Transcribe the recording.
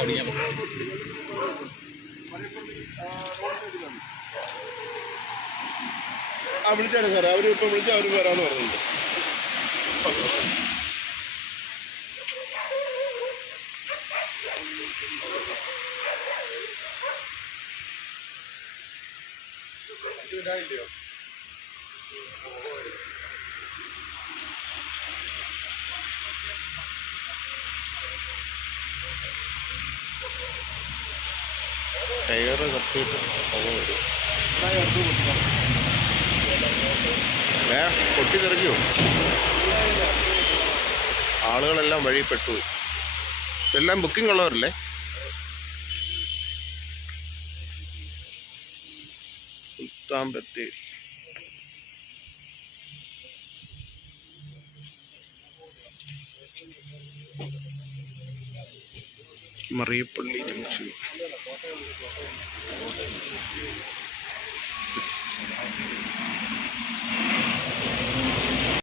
അടിക്കാൻ ആ വിളിച്ചാണ് സാറേ. അവർ ഇപ്പം വിളിച്ചാൽ അവർ വരാമെന്ന് പറഞ്ഞിട്ടുണ്ട്. ടയറ് കത്തിയിട്ട് വരും. ഏ പൊട്ടിത്തെറിക്കോ? ആളുകളെല്ലാം വഴി പെട്ടുപോയി എല്ലാം ബുക്കിംഗ് ഉള്ളവരല്ലേ? സുൽത്താൻ ബത്തേരി. മറിയപ്പള്ളി ജംഗ്ഷൻ